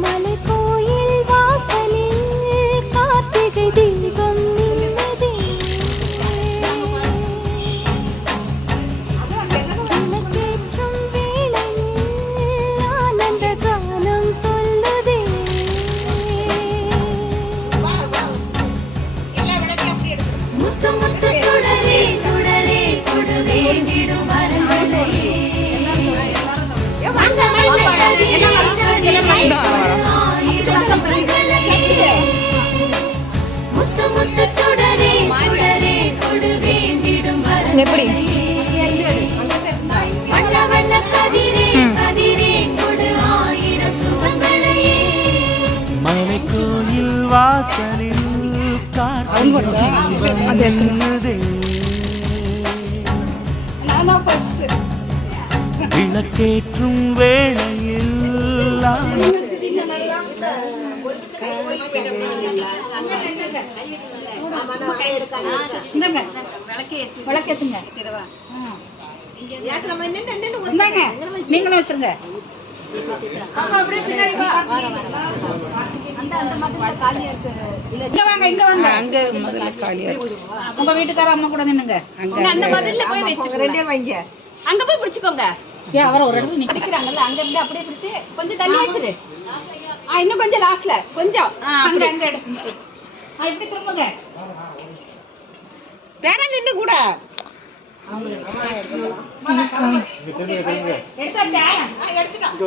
மலைக்கோயில் வாசலில் கார்த்திகை தீபம் நின்றதே. விளக்கேற்றும் வேளையில் ஆனந்த கானம் சொல்லுதே. முத்து முத்து சுடரே சுடரே கொடு வேண்டிடும் வரங்களையே. முத்து முத்து சுடரே சுடரே கொடு வேண்டிடும் வரங்களையே. வண்ண வண்ண கதிரே கதிரே கொடு ஆயிரம் சுகங்களையே. மலைக்கோயில் வாசலில் கார்த்திகை நின்றதே. விளக்கேற்றும் வேளையில் நீங்களும் வச்சிருங்க. உங்க வீட்டுக்கார அம்மா கூட நின்னுங்க. அந்த மதில்ல போய் வச்சுக்கோங்க. அங்க போய் பிடிச்சுக்கோங்க. ஏன் அவரை ஒரு இடத்துல நிக்கிறாங்கல்ல, அங்க இருந்து அப்படியே பிடிச்சு கொஞ்சம் தள்ளி வச்சிரு. இன்னும் கொஞ்சம் லாஸ்ட்ல கொஞ்சம் அங்க அங்க எடுத்து இப்படி திரும்புங்க. வேற நின்று கூட எடுத்துக்கலாம்.